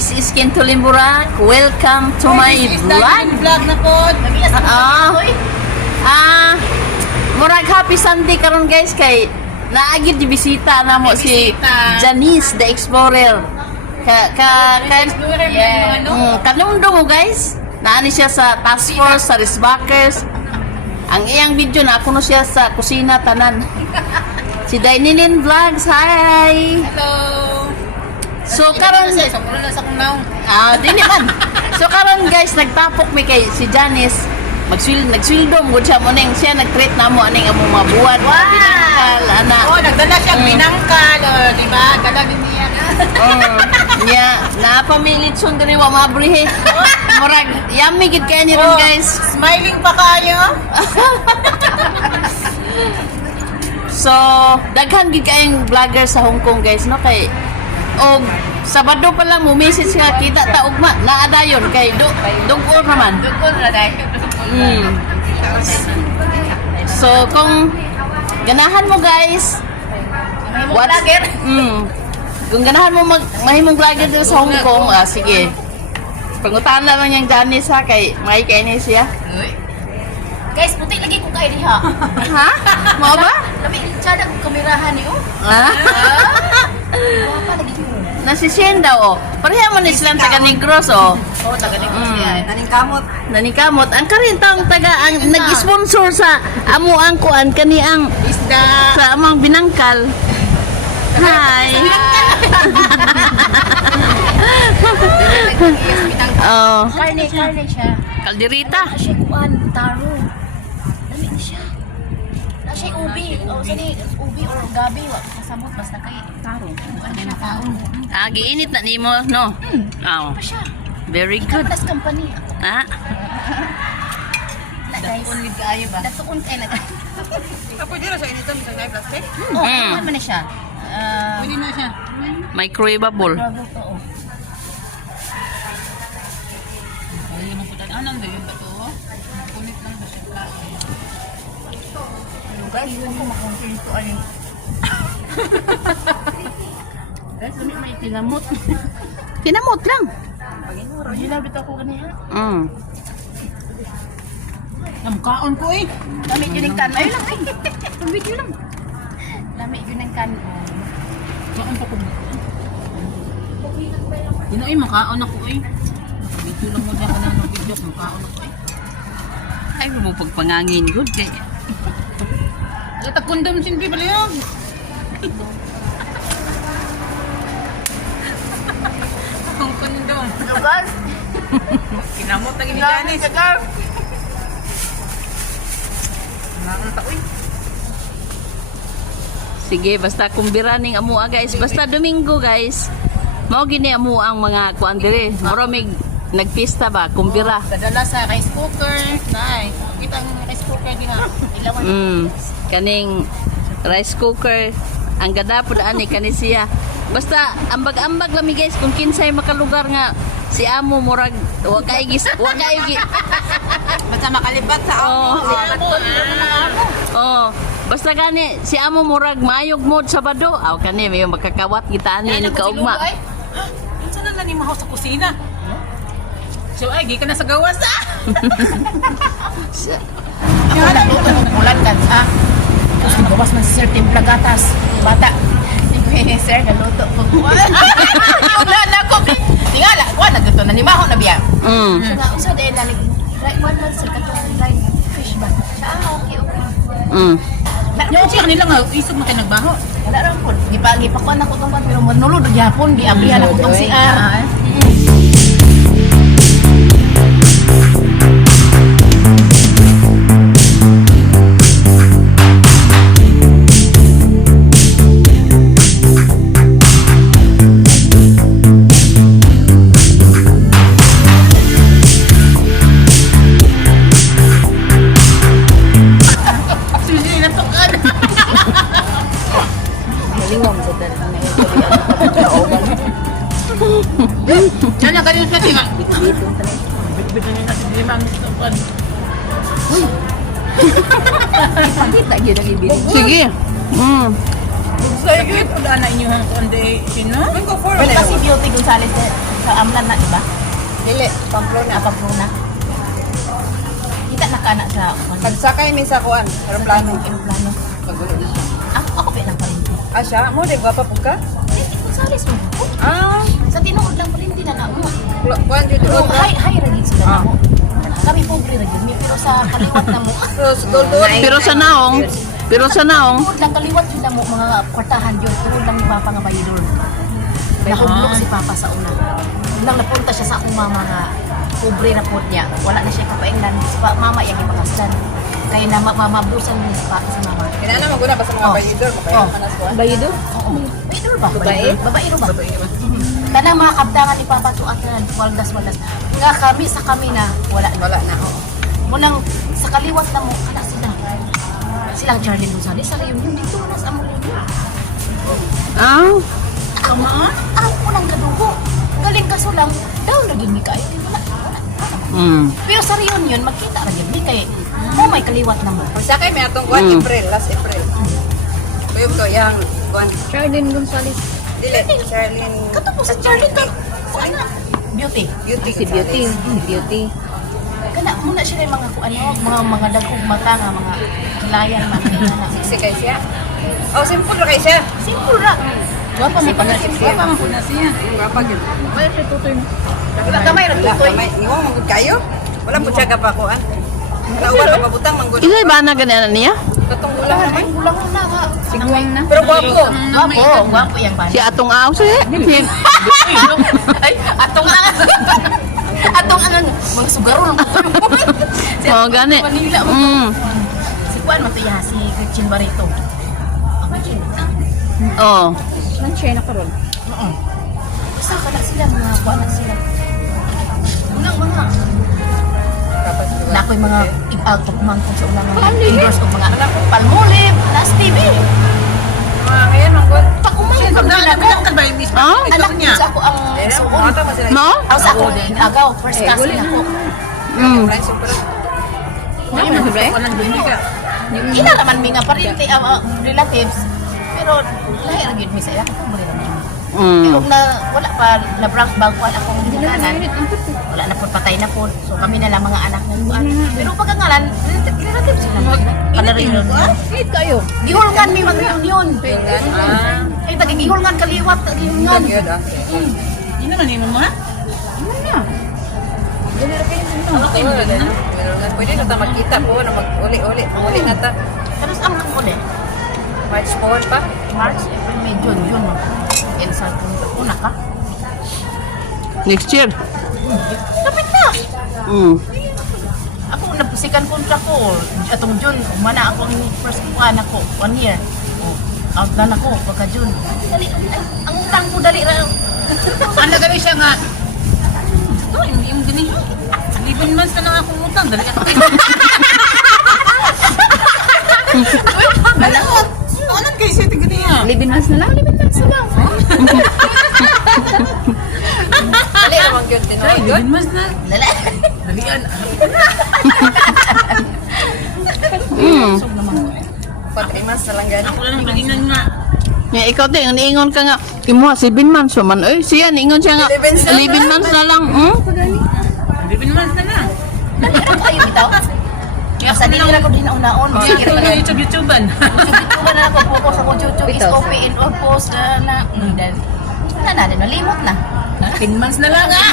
this is Ken Tulimburak. Welcome to my vlog. Vlog na po. Murag happy Sunday karon guys kay naagid di bisita na mo si Janice the Explorer. Kanundo mo guys. Naani siya sa task force sa Risbackers. Ang iyang video na ako no siya sa kusina tanan. Si Dainilin Vlogs, hi! Hello! So karon sa kung naong. di naman. So karon guys, nagtapok mi kay si Janice. Nagswildom gud siya mo ning siya nag-treat namo aning among mga buwan. Binangkal ana. Oh, nagdala siya binangkal, di ba? Dala din niya. Nya na pamilit son diri wa mabrihe. Murag yummy gid kay ni ron guys. Smiling pa kayo. So, daghan gid kayong vlogger sa Hong Kong guys no kay og Sabado pa lang mo message ka kita ta ugma naa dayon kay dugol naman. Dugol na dayon. So kung ganahan mo guys, vlogger. Kung ganahan mo mahimong vlogger dito sa Hong Kong, sige. Pangutahan na lang yung Janice ha kay may kay ni siya. Guys, puti lagi ko kay diha. Ha? Mo ba? Labi sada ko kamerahan ni Ha? Wapa lagi ko. Nasisyen daw, oh. Pareha mo ni silang taga Negros, oh. Oh, taga Negros niya. Taning kamot. Nanikamot. Ang karintang taga, ang nag-sponsor sa amo ang kuan, kani ang Isda. sa amang binangkal. Hi! Oh. Karne siya. Kalderita. Siya kuan, taro. Dami na siya. Na siya ubi. O, sani, ubi or gabi. Kasamot, basta kay taro. Ano siya taon. Giinit na nimo, no? Oh. Pa siya. Very good. Plus company. Ha? Datuon with kaayo ba? Datuon kay na. Pwede na siya initom sa knife plastic? Oh, kuan man na siya. Pwede na siya. Microwavable. Bravo to. Oh. Ay, mo putan. Anong doon ba to? Kunit lang ba siya ka? Guys, yun ko makonfirm to ano. Guys, may tinamot. Kinamot lang. Original bitaw ko ganiya. Namkaon ko eh. Lamig yun ang kan. Ayun lang. Video lang. Lamig yun ang kan. Kaon pa ko. Yun ay, makaon ako eh. Nakabito lang mo dyan ka na ng video. Makaon ako eh. Ay, mo pagpangangin good kay. Gatag kondom sin pala yun. Ang kondom. Lugar. Kinamot na gini Janice. Lugar. Nakakanta ko eh. Sige, basta kumbira ning amo guys. Basta Domingo guys. Mao gini amo ang mga kuan diri. Mura mig nagpista ba, kumbira. Dadala sa rice cooker. Nay, kita ang rice cooker diha. Ilawan. Kaning rice cooker ang ganda pud ani kani siya. Basta ambag-ambag lami guys kung kinsay makalugar nga si amo murag wa kay Basta makalibat sa Oh, basta gani si amo murag maayog mod Sabado. Aw kani may makakawat kita ani ni kaugma. Saan na ni mahaw sa kusina? So ay, gi ka na sa gawas ah! Yung naluto ng ulan kan sa. Tapos gawas man si Sir Timpla Gatas. Bata. Sir, naluto ko. Ulan na ko. Tingala, kuha na dito. Nanimaho na biya. Usa din na like one month sir katong like fish ba? Okay. Yung siya kanila nga, isog mo kayo nagbaho. Wala rin po. Gipakuan ako itong pero manulod ang Japon. Giabrihan ako itong CR. Yan ang ganyan siya, tinga. Bit-bitan niya natin limang istopan. Kita gyud ang ibig. Sige. Sa'yo yun, pag-ana inyo hang kundi, sino? Pero kasi beauty Gonzales din. Sa Amlan na, di ba? Dili, Pamplona. Pamplona. Kita na ka na sa Pagsakay mi sa kuan, aeroplano. aeroplano. Magulo na siya. Ako pinang parinti. Ah, siya? Mo, di ba pa po ka? Gonzales mo. Ah, Sa tinuod lang parinti na na. kuan dito. Pero high ragid sila Ah. na mo. Kami pobre ragid mi pero sa kaliwat na mo. Pero sa naong, Tuod lang kaliwat yun na mo mga kwartahan yun. Tuod lang ni Papa nga bayidor. Nahublok si Papa sa una. Nang napunta siya sa akong mama nga pobre na po niya. Wala na siya kapaingnan. Si mama yung ipakasdan. Kaya na mamabusan niya si Papa sa mama. Kinana maguna ba sa mga Oh. bayidor? Makaya Oh. manas kuan. Bayidor? Oo. Bayidor ba? Babae? Babae ba? Tanang mga kabtangan ni Papa suatan, waldas-waldas. Nga kami sa kami na wala na. Wala na. Oo. Munang sa kaliwat na mo, kana sila. Silang Charlie Gonzales, sa reunion dito na sa among reunion. ah, Ang unang kadugo. Galing kaso lang, daw naging mi kayo. Pero sa reunion, magkita ra gyud mi kay may kaliwat na mo. Pagsakay may atong kuan, April, last April. Tuyog to, yang kuan. Charlene Gonzalez. Dili, Charlene. Kato po sa Charlie kay ano? Beauty. Beauty. Si Beauty. Beauty. Kana muna sila yung mga dagkog mata nga mga kilayan man na. Siksi kay siya. Oh, simple ra kay siya. Simple ra. Wapa mo pala siya. Wapa mo pala siya. Kapag yun. Wala siya tutoy mo. Wala kamay ra Wala, tutoy. kamay. Iwang magod kayo. Wala po siya pa kuan. Nauban ka mabutang manggod. ilay ba na ganyan niya? Katong ulang naman. Kulang na nga. Sigwang na. Pero guwapo. Gwapo yang Si bana. atong aos eh. Ay, atong lang. Atong ano, mga sugarol. Oh, gani. Manila mo. Si Juan Matuya, si Christian Barreto. Oh. Saan siya nakaroon? Isa ka na sila, mga kuwan na sila. Unang mga, na ako'y mga tugman ko sa unang mga leaders o mga anak ko, Palmolive, Last TV. Mga ngayon, manggod. Pakumay Siya ko pagdala na ka ba yung miss Ah? anak ko sa ako ang Eh, suon. mga ba sila? No? Ako sa ako, agaw, first cousin ako. Friends, super. Walang hindi ka. Ina naman mi nga parinti relatives. Pero lahi ra gyud mi sa iya ko mo rin. Pero wala pa na branch bagkuan akong ginikanan. Wala na po patay na po. So kami na lang mga anak ng kuan. Pero pagkangalan, relatives sila. Kana rin yun. Wait kayo. Gihulngan mi mag-reunion. Ay tagigihulngan kaliwat, tagigihulngan. Yun, ah. Hindi naman yun mo ha? Ano kayo mo na? Pwede na ta magkita po na mag-uli-uli. Uli na ta. Pero sa among ko March 4 pa. March, April, May, June. And sa una ka. Next year. Lapit na. Ako napusikan contract ko atong June umana ako ang first kuan ako 1 year. Out na ako pagka June. Dali ay, ang utang ko dali ra. Ano gani siya nga? Ito, yung gani. 11 months na lang akong utang. Dali ka. Alam mo, ano kayo siya tingin niya? Libin months na lang. Limit na sa lang. Dali naman yun, Ay, tinuod yun. 11 months na. Dali. Dalian. Patrimas na lang gano'n. Ako lang naginan nga. Ya, ikaw din, niingon ka nga, imo 7 months so man. Eh, siya, niingon siya nga, 11 months na lang. 11 months na lang. Dali ra ko kayo bitaw. Sa dili ra ko din unaon. Sige ra Sige na. na YouTube-YouTubean. YouTube na ako focus ako YouTube is copy and all post na. Na nalimot na. 10 months na lang ah.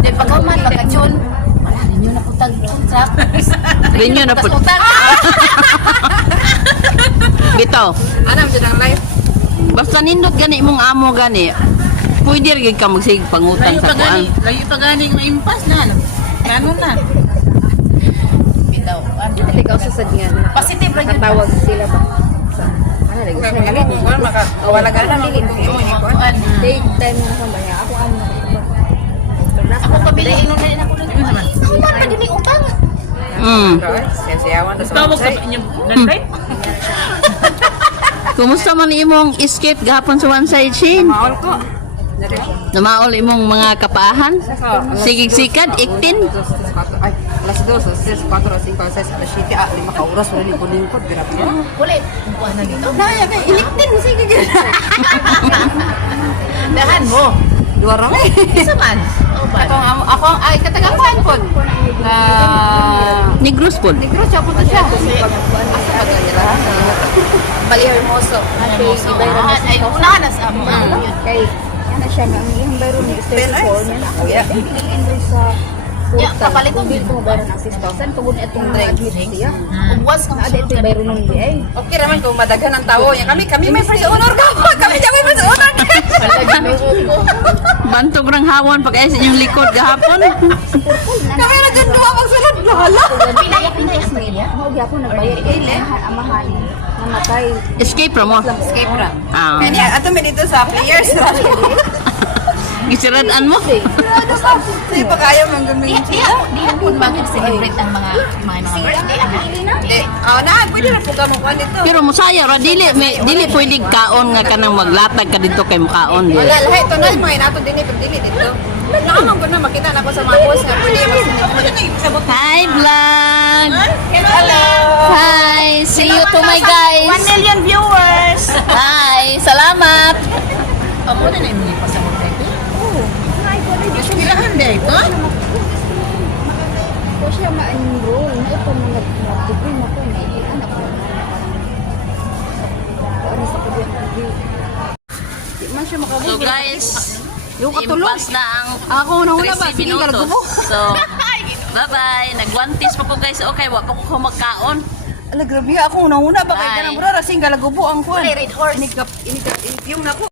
Then pagkaman, pagka-June, wala rin yun na putag contract. Rinyo na po. Tas utang. Bitaw. Anam dyan ang live. Basta nindot gani mong amo gani. Pwede rin ka magsig pangutan Layo sa pa gani. kuan. Layo pa gani yung maimpas na. Ganun na. Bitaw. Dili ka sa sadyan. Positive ra yun. Nakatawag sila ba? Sa ano lagi sa Kung imo kung kuwan, makawalaga na kung imo ni kuwan. Date time na kambaya. Ako amo na. Ako pabili ino na rin ako nun. Ang dami pa din yung utang. Siyawan na sa Tawag sa website. inyong nantay. Kumusta man imong escape gahapon sa one side Shin? Maol ko. Nari. Namaol imong mga kapaahan? Sigig sikad 18. Ay, alas 2, 3, 4, 5, 6, 7, 5 ka oras wala lingkod-lingkod. Grabe na. Ulit. Buwan na dito. Naya, may iliktin mo sige. Dahan mo. Dua rami. Isa man. Oh, ba? Ako ay katagapan po. Negros po. Negros siya po siya. Asa ba ganila? Bali hermoso. Ay, unahan na sa amo. Kay, ano siya nga, ang iyong bayro ni Ten 34 niya. Oh, yeah. Enroll sa Yeah, kapalit mo. Dili mo bayro ng 6,000. Tugod na itong admit siya. Ubwas kang Ada ito yung bayro ng DA. Okay raman kung madaghan ang tao. Yan kami may first honor ka. Kami dyan may first honor. Bantog rang hawon pag ayos inyong likod gahapon. Kami na dyan duwa magsunod. Hala. Pinay niya. Maugi ako nagbayad. Amahan. Namatay. Escape ra mo. Escape ra. Ah. Kaya ato may dito sa players. Gisiradan mo. Sige pa kaya mang gamitin. Di ako mag-celebrate ang mga birthday. Pwede na po ka mukha nito. Pero musaya ra dili pwedeng kaon nga kanang maglatag ka dito kay mukaon di. Wala, lahat ito na yung mga inato din ito, dili dito. Nakamang ko na makita na ko sa mga post nga pwede masinit. Hi vlog. Hello! Hi, see you to my guys. 1 million viewers! Hi, salamat. Amo na yung mga pasabot na ito. Ilahan ba ito? Ako siya ma-enroll. Ito mo nag-degree na ko. Anak ko na. Ano sa pag-degree. Di man siya So makabugil. guys, Yung katulog. impas na ang Ako na una ba? 13 Sige, minutos. galago mo. So, bye-bye. Nag-1 pa ko guys. Okay, wa pa ko magkaon. Ala, grabe ako una-una ba? Bye. Kaya ka ng bro, rasing galagubo ang kuwan. Red horse. Inikap, yung nako.